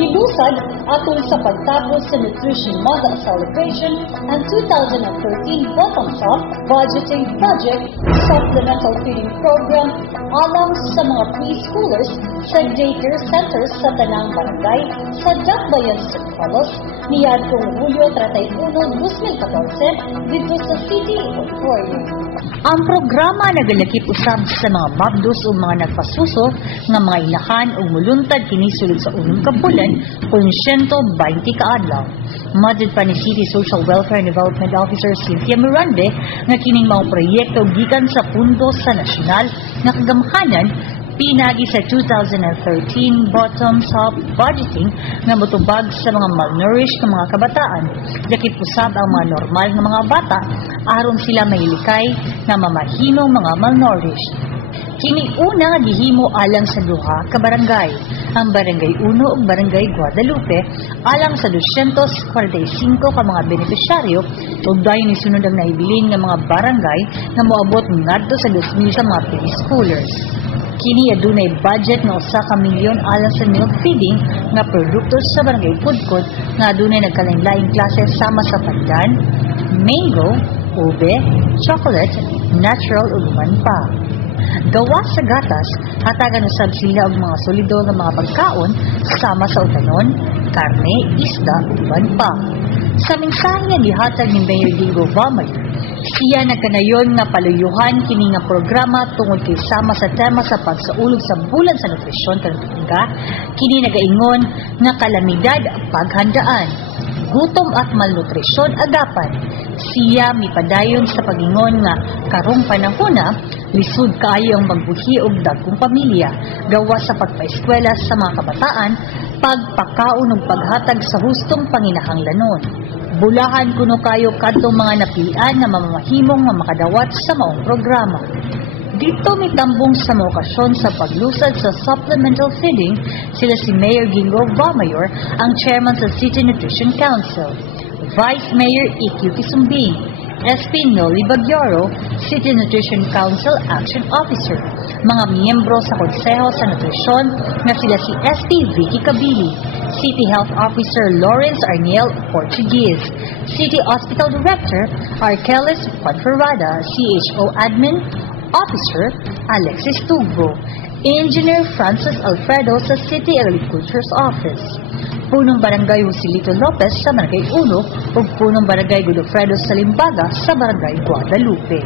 Gilusad atol sa pagtapos sa Nutrition Month celebration ang 2013 bottom-up budgeting project supplemental feeding program alang sa mga preschoolers sa daycare centers sa Tanang Barangay sa Dakbayan Sitpalos niadtong Hulyo 31, 2014 dito sa City Auditorium. Ang programa nagalakip usab sa mga mabdos o mga nagpasuso nga mga inahan o muluntad kini sulod sa unong kabulan kung 120 kaadlaw. Madid pa ni City Social Welfare and Development Officer Cynthia Mirande nga kining mga proyekto gikan sa pundo sa nasyonal nga kagamhanan pinagi sa 2013 bottom-up budgeting nga motubag sa mga malnourished nga mga kabataan. Dakip usab ang mga normal nga mga bata aron sila mahilikay nga mamahimong mga malnourished. Kini una nga gihimo alang sa duha ka barangay, ang Barangay 1 ug Barangay Guadalupe alang sa 245 ka mga benepisyaryo ug dayon ni sunod ang naibilin nga mga barangay nga moabot ngadto sa 2,000 sa mga preschoolers. Kini adunay budget nga 1 milyon alang sa milk feeding nga produkto sa Barangay Pudkod nga adunay nagkalain-laing klase sama sa pandan, mango, ube, chocolate, natural ug uban pa. Gawas sa gatas, hatagan usab sila og mga solido nga mga pagkaon sama sa utanon, karne, isda ug uban pa. Sa mensahe nga gihatag ni Mayor Gingo Vamayor, siya nagkanayon nga paluyuhan kini nga programa tungod kay sama sa tema sa pagsaulog sa bulan sa nutrisyon kanunga, kini nagaingon nga kalamidad paghandaan, gutom at malnutrisyon agapan. Siya mipadayon sa pagingon nga karong panahona lisod kaayo ang magbuhi og dagkong pamilya gawas sa pagpaeskwela sa mga kabataan, pagpakaon ug paghatag sa hustong panginahanglanon. Bulahan kuno kayo kadtong mga napilian na mamamahimong nga makadawat sa maong programa. Dito mitambong sa mga okasyon sa paglusad sa supplemental feeding sila si Mayor Gingo Vamayor, ang chairman sa City Nutrition Council, Vice Mayor EQ Kisumbing, SP Noli Bagyoro, City Nutrition Council Action Officer, mga miyembro sa Konseho sa Nutrisyon nga sila si SP Vicky Cabili, City Health Officer Lawrence Arniel Portuguese, City Hospital Director Arkelis Panferrada, CHO Admin Officer Alexis Tugbo, Engineer Francis Alfredo sa City Agriculture's Office, Punong Barangay Joselito Lopez sa Barangay 1 ug Punong Barangay Godofredo Salimbaga sa Barangay Guadalupe.